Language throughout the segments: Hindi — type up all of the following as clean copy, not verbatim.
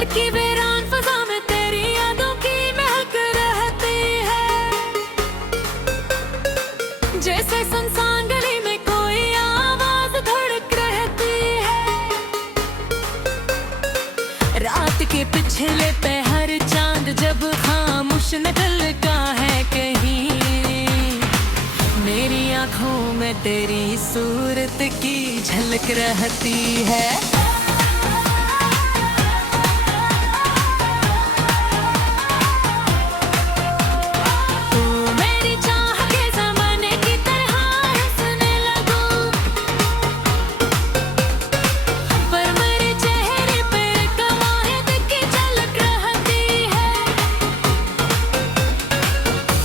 दिल की वीरान फजा में तेरी यादों की महक रहती है। जैसे सुनसान गली में कोई आवाज धड़क रहती है। रात के पिछले पहर चांद जब खामोश निकलता है कहीं, मेरी आंखों में तेरी सूरत की झलक रहती है। तू मेरी चाह के ज़माने की तरह हंसने लगूं, पर मेरे चेहरे पे कवायद की झलक रहती है।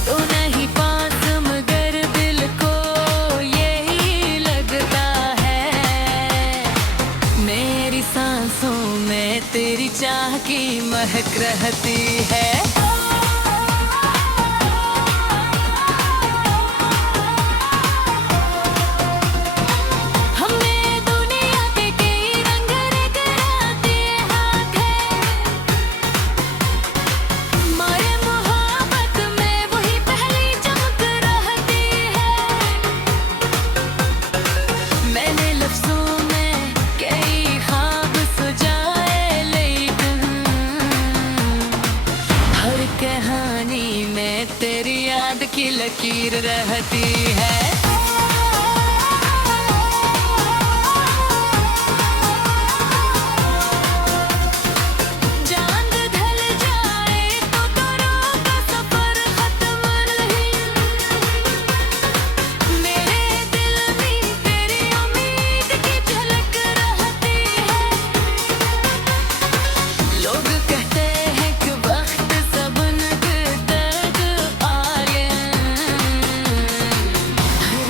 तू नहीं पास मगर दिल को यही लगता है, मेरी सांसों में तेरी चाह की महक रहती है। हमें दुनिया के कई रंग दिखराते हाथ हैं, हमारे मोहब्बत में वही पहली चमक रहती है। मैंने लफ्ज़ों में कई ख्वाब सजाए, लेकिन हर कहानी में तेरी याद की लकीर रहती है। चांद ढल जाए तो तारों का सफर खत्म नहीं, मेरे दिल में तेरी उम्मीद की झलक रहती है। लोग कहते हैं कि वक्त सबन के दर्द आए, हर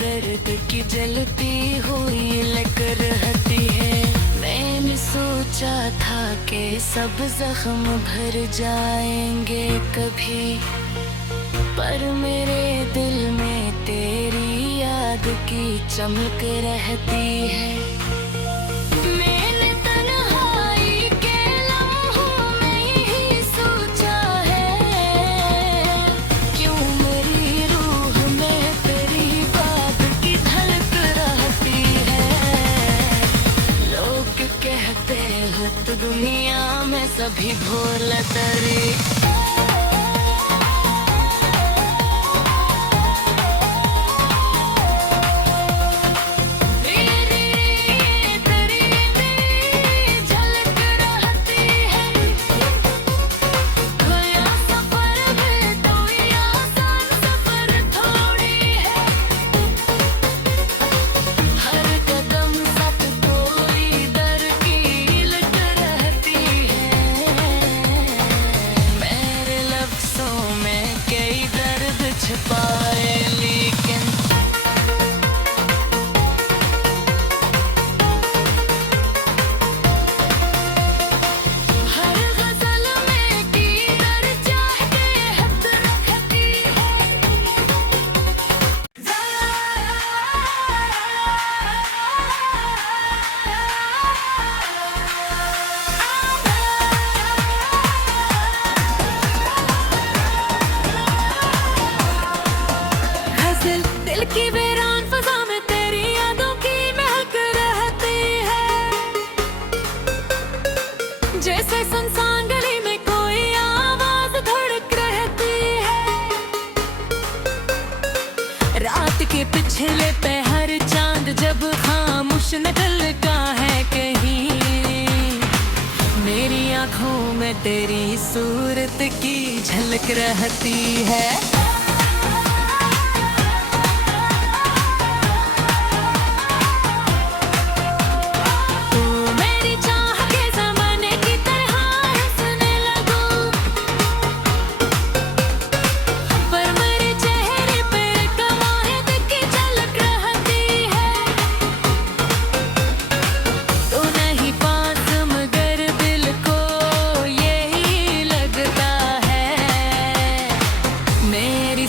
दर्द की जलती हुई लग रहती है। मैंने सोचा था कि सब जख्म भर जाएंगे कभी, पर मेरे दिल में तेरी याद की चमक रहती है। मैंने तन्हाई के लम्हों में यही सोचा है, क्यों मेरी रूह में तेरी बात की धड़क रहती है। लोग कहते हो तो दुनिया में सभी भूल तरी। दिल की वीरान फजा में तेरी यादों की महक रहती है, जैसे सुनसान गली में कोई आवाज धड़क रहती है। रात के पिछले पहर चांद जब खामोश निकलता है कहीं, मेरी आंखों में तेरी सूरत की झलक रहती है।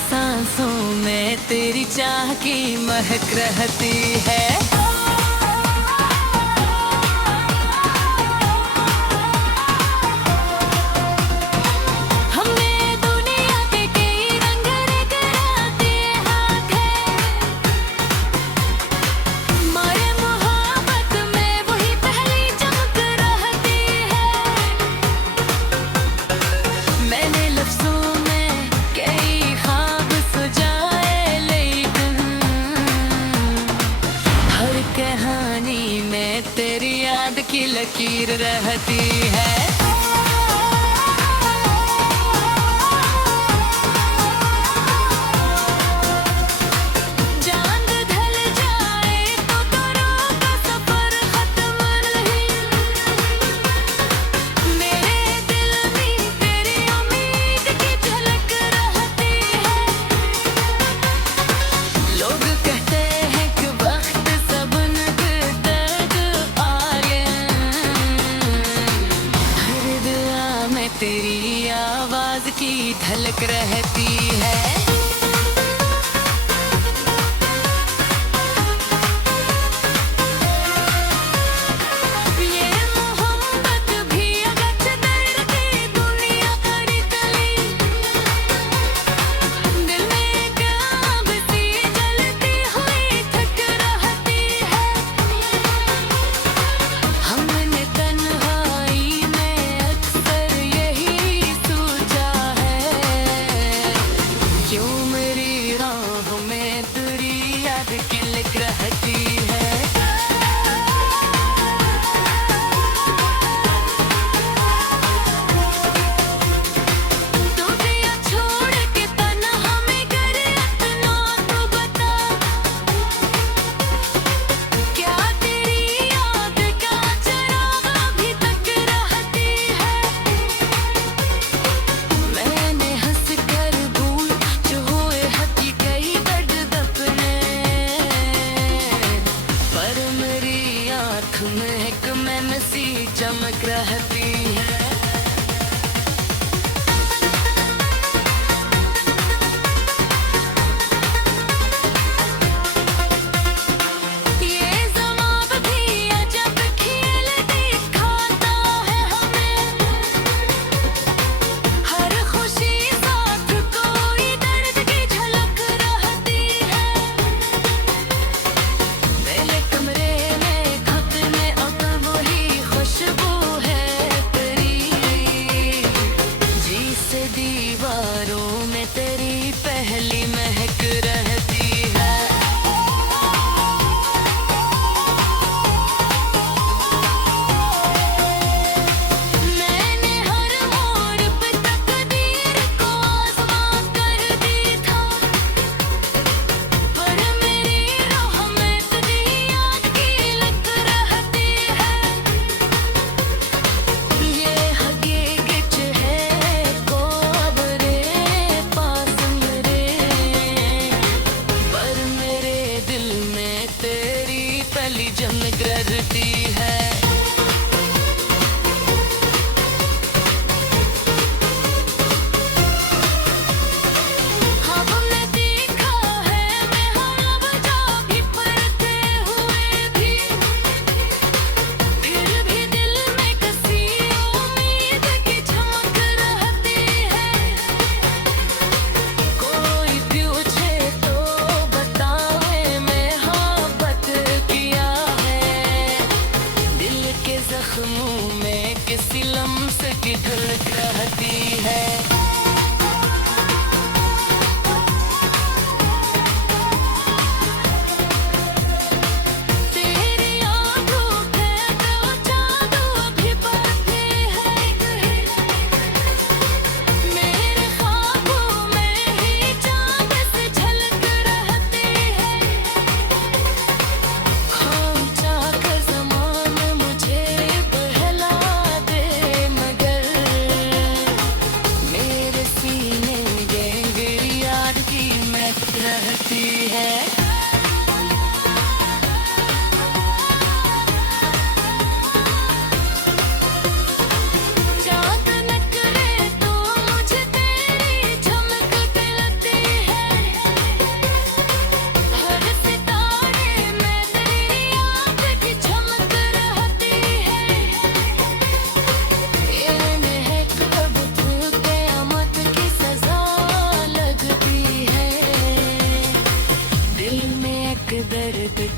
सांसों में तेरी चाह की महक रहती है। कहानी में तेरी याद की लकीर रहती है।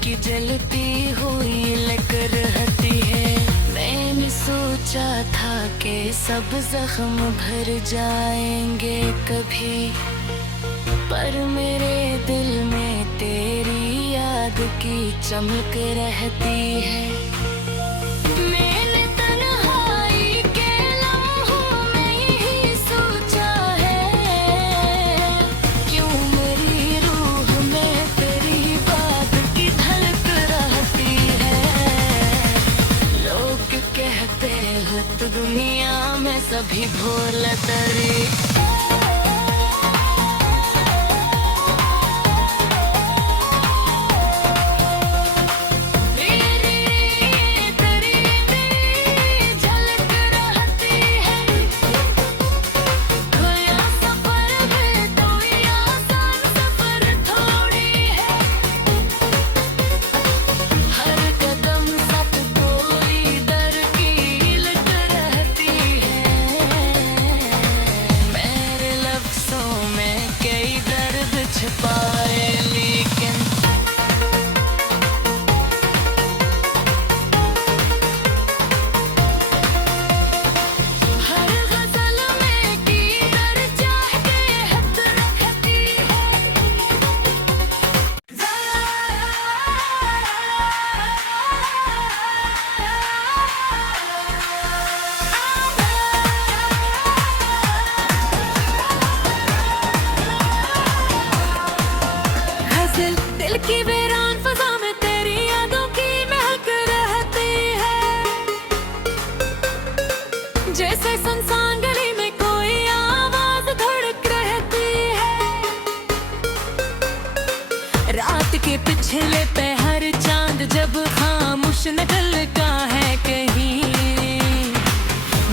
की जलती हुई लग रहती है। मैंने सोचा था कि सब जख्म भर जाएंगे कभी, पर मेरे दिल में तेरी याद की चमक रहती है। मैंने तन्हाई के लम्हों में यही सोचा है, क्यों मेरी रूह में तेरी बात की धड़क रहती है। लोग कहते हो तो दुनिया में सभी भूल तरी। दिल की वीरान फजा में तेरी यादों की महक रहती है। जैसे सुनसान गली में कोई आवाज धड़क रहती है। रात के पिछले पहर चांद जब खामोश निकलता है कहीं,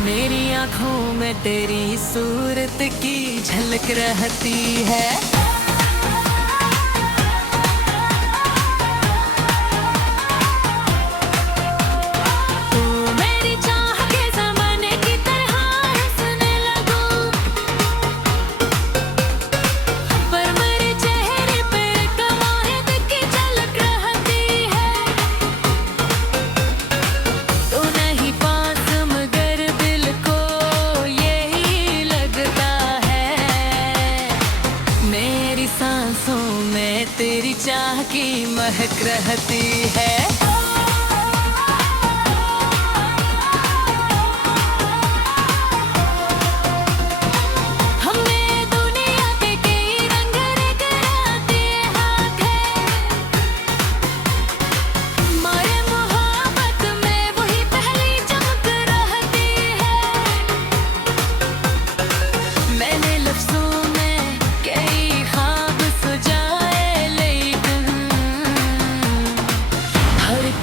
मेरी आंखों में तेरी सूरत की झलक रहती है। सांसों में तेरी चाह की महक रहती है।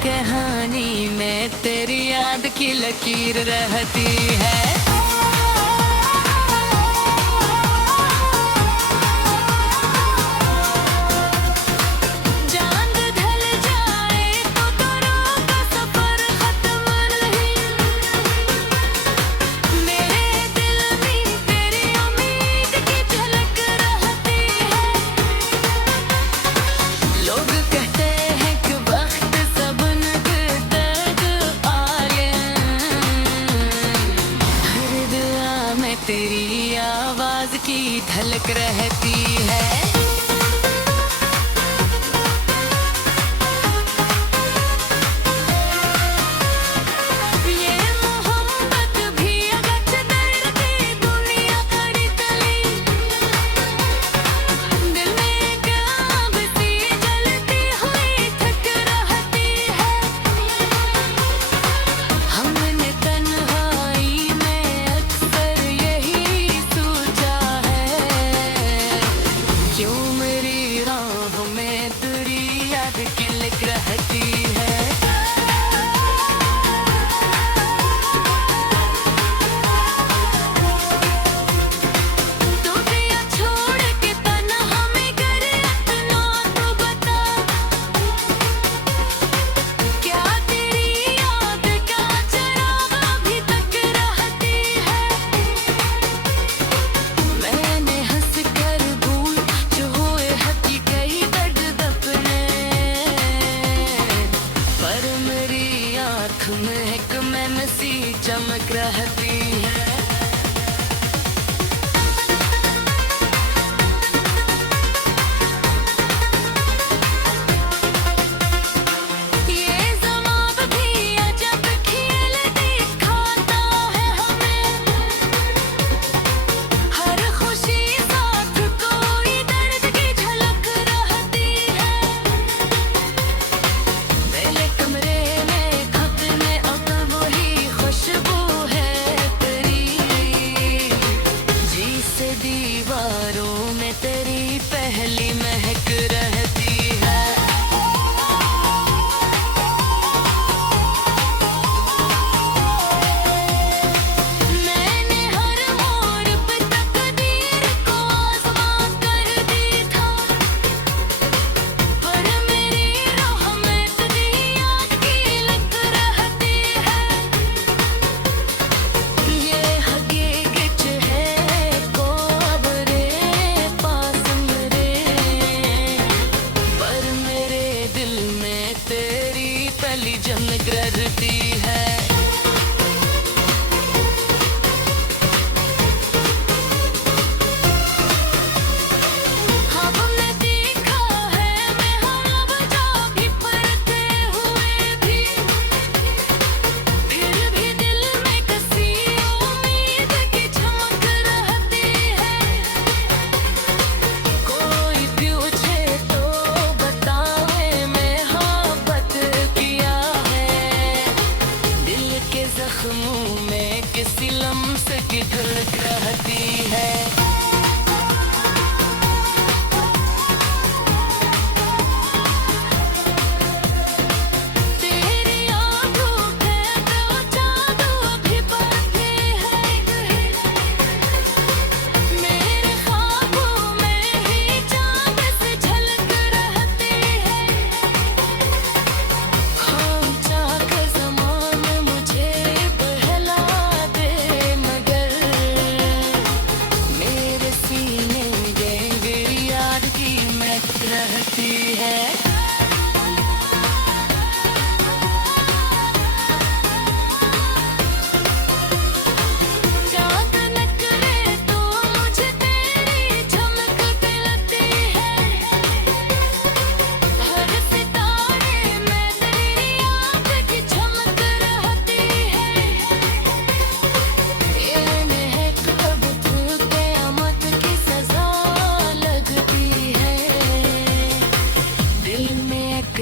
कहानी में तेरी याद की लकीर रहती है।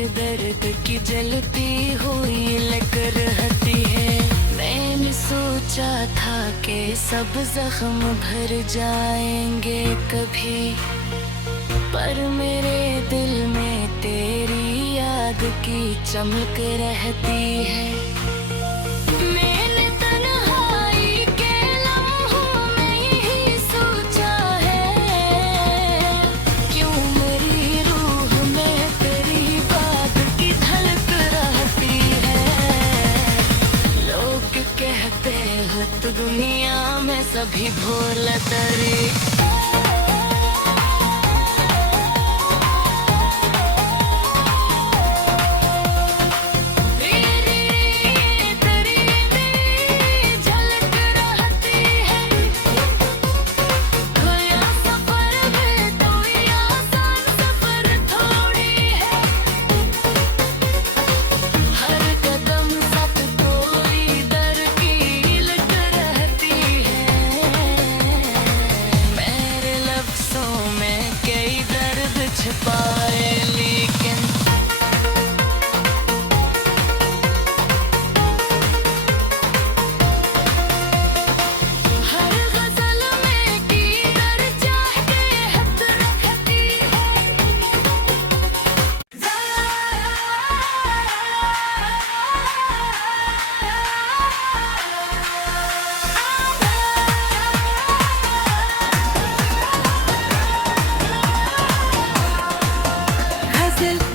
दर्द की जलती हुई लग रहती है। मैंने सोचा था कि सब जख्म भर जाएंगे कभी, पर मेरे दिल में तेरी याद की चमक रहती है। मैंने तन्हाई के लम्हों में यही सोचा है, क्यों मेरी रूह में तेरी बात की धड़क रहती है। लोग कहते हो तो दुनिया में सभी भूल तरी।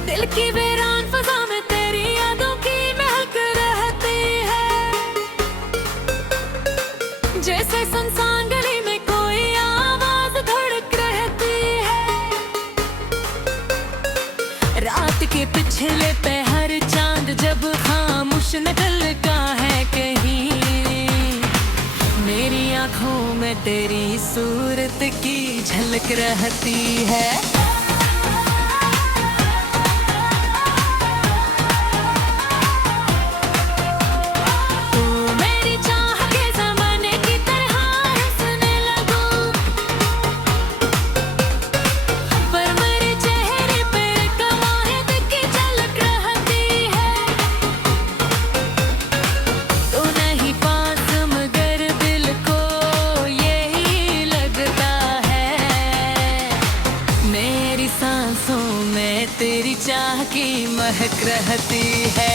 दिल की वीरान फजा में तेरी यादों की महक रहती है, जैसे सुनसान गली में कोई आवाज धड़क रहती है। रात के पिछले पहर चांद जब खामोश निकलता है कहीं, मेरी आंखों में तेरी सूरत की झलक रहती है। सांसों में तेरी चाह की महक रहती है।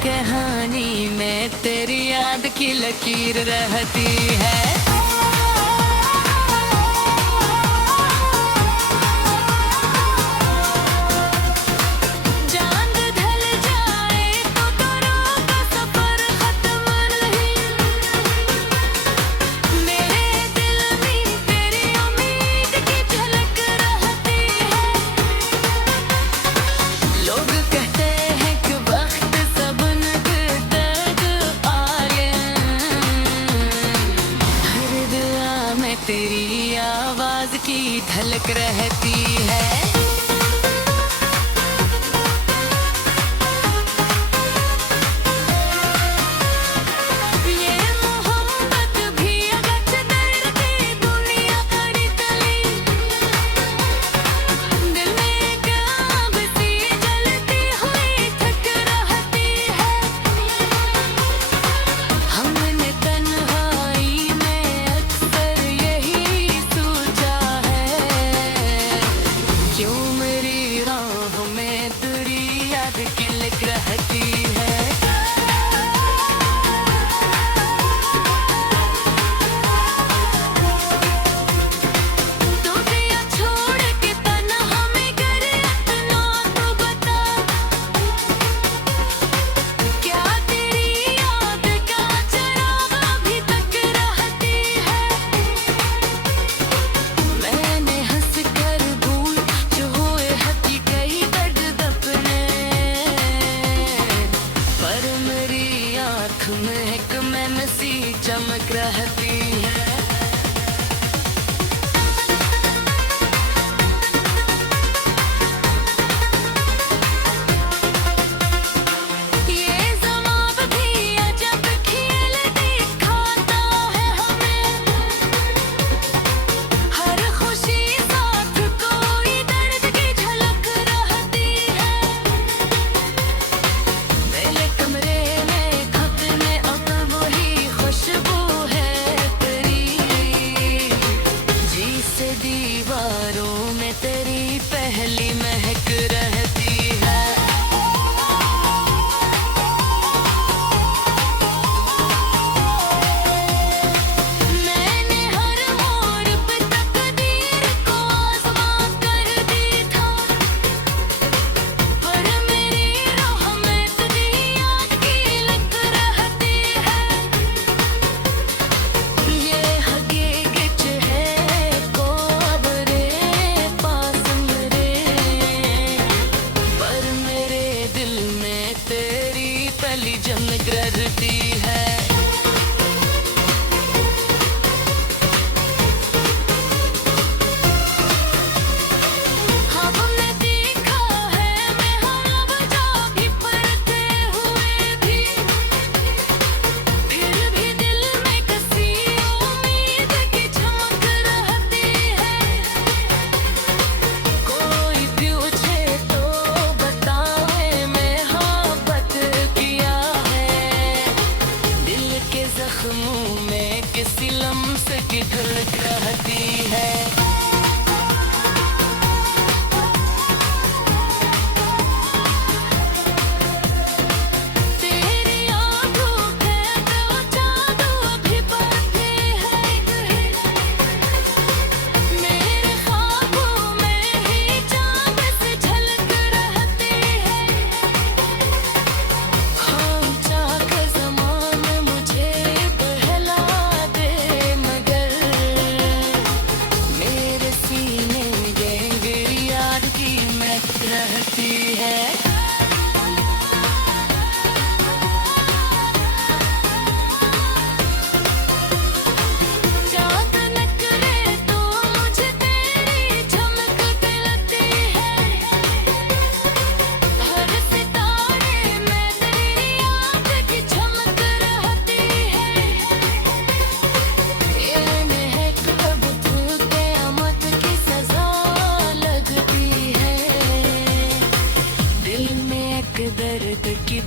कहानी में तेरी याद की लकीर रहती है।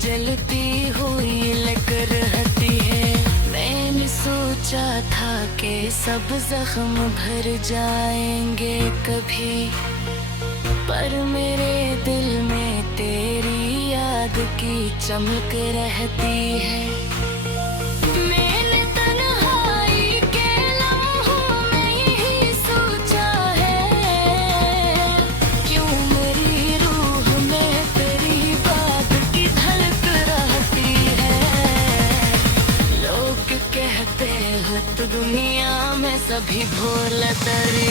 जलती हुई लग रहती है। मैंने सोचा था कि सब जख्म भर जाएंगे कभी, पर मेरे दिल में तेरी याद की चमक रहती है। मैंने तन्हाई के लम्हों में यही सोचा है, क्यों मेरी रूह में तेरी बात की धड़क रहती है। लोग कहते हैं तो दुनिया में सभी भूल तरी।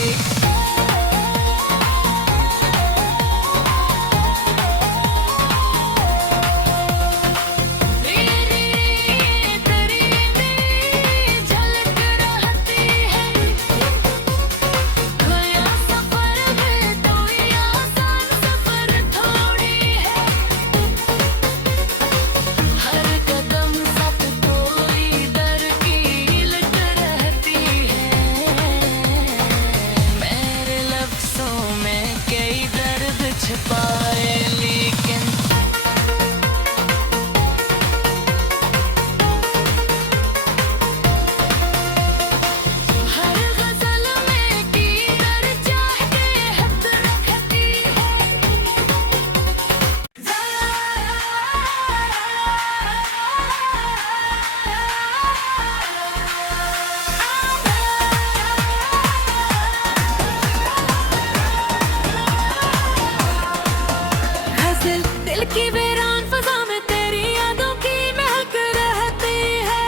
दिल की वीरान फजा में तेरी यादों की महक रहती है,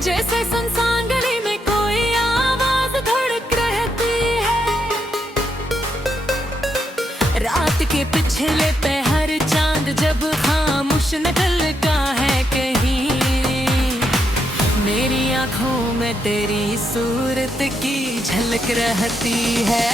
जैसे सुनसान गली में कोई आवाज धड़क रहती है। रात के पिछले पहर चांद जब खामोश निकलता है कहीं, मेरी आंखों में तेरी सूरत की झलक रहती है।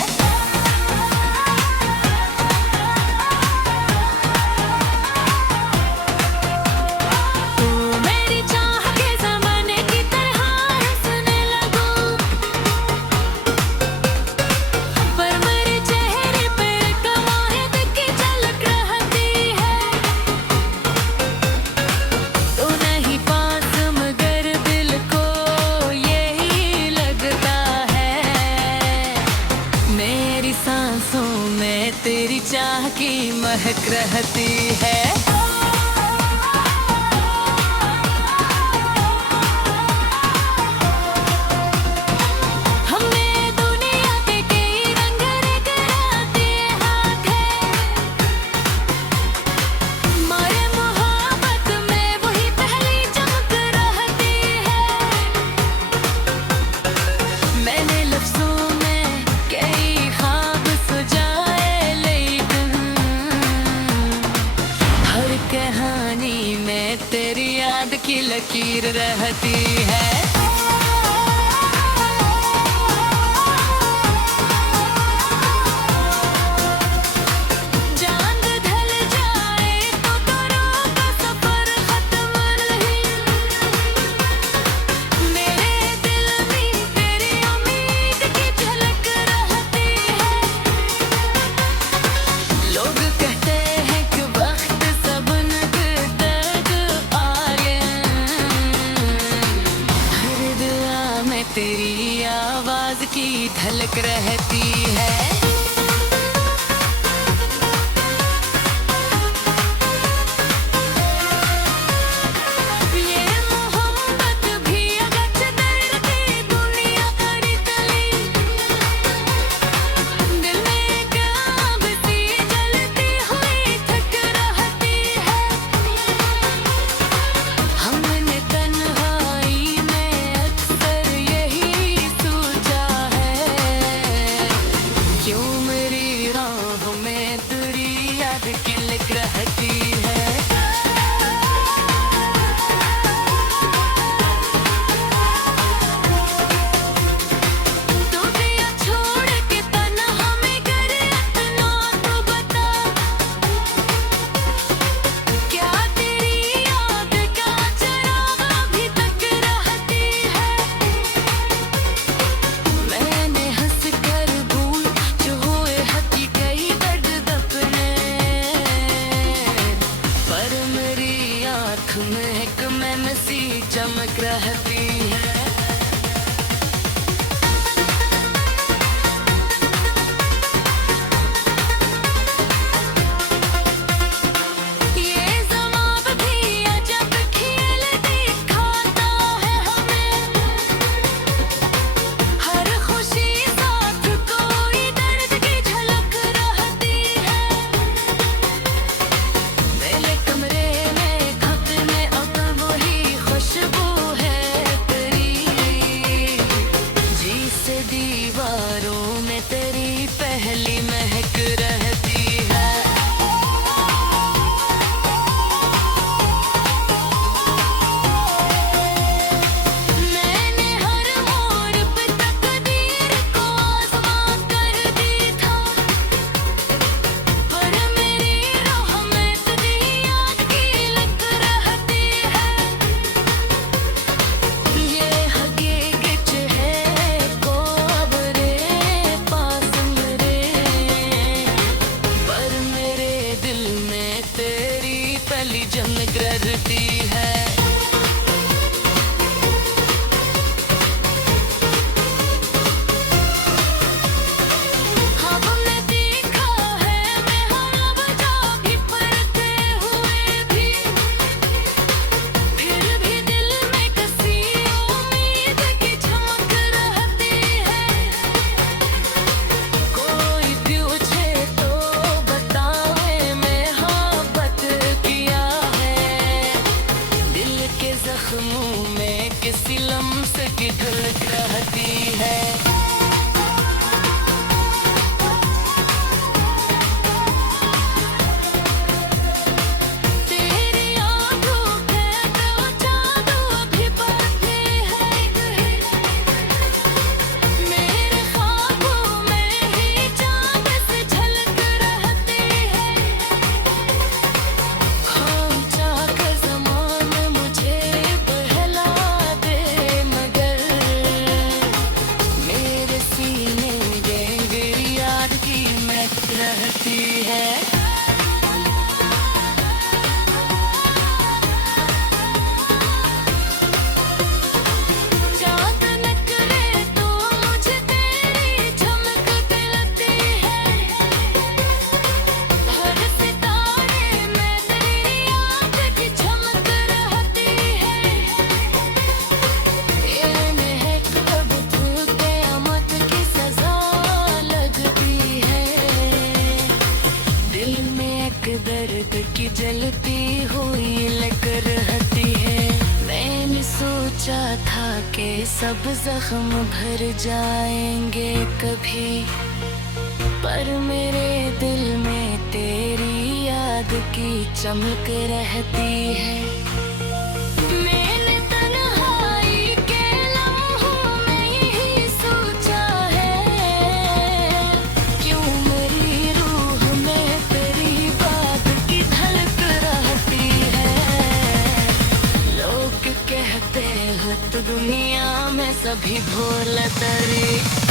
सांसों में तेरी चाह की महक रहती है। कहानी में तेरी याद की लकीर रहती है। तेरी आवाज की धड़क रहती है। दर्द की जलती हुई लग रहती है। मैंने सोचा था कि सब जख्म भर जाएंगे कभी, पर मेरे दिल में तेरी याद की चमक रहती है। मैंने तन्हाई के लम्हों में यही सोचा है, क्यों मेरी रूह में तेरी बात की धड़क रहती है। लोग कहते हो तो दुनिया में सभी भोला तरी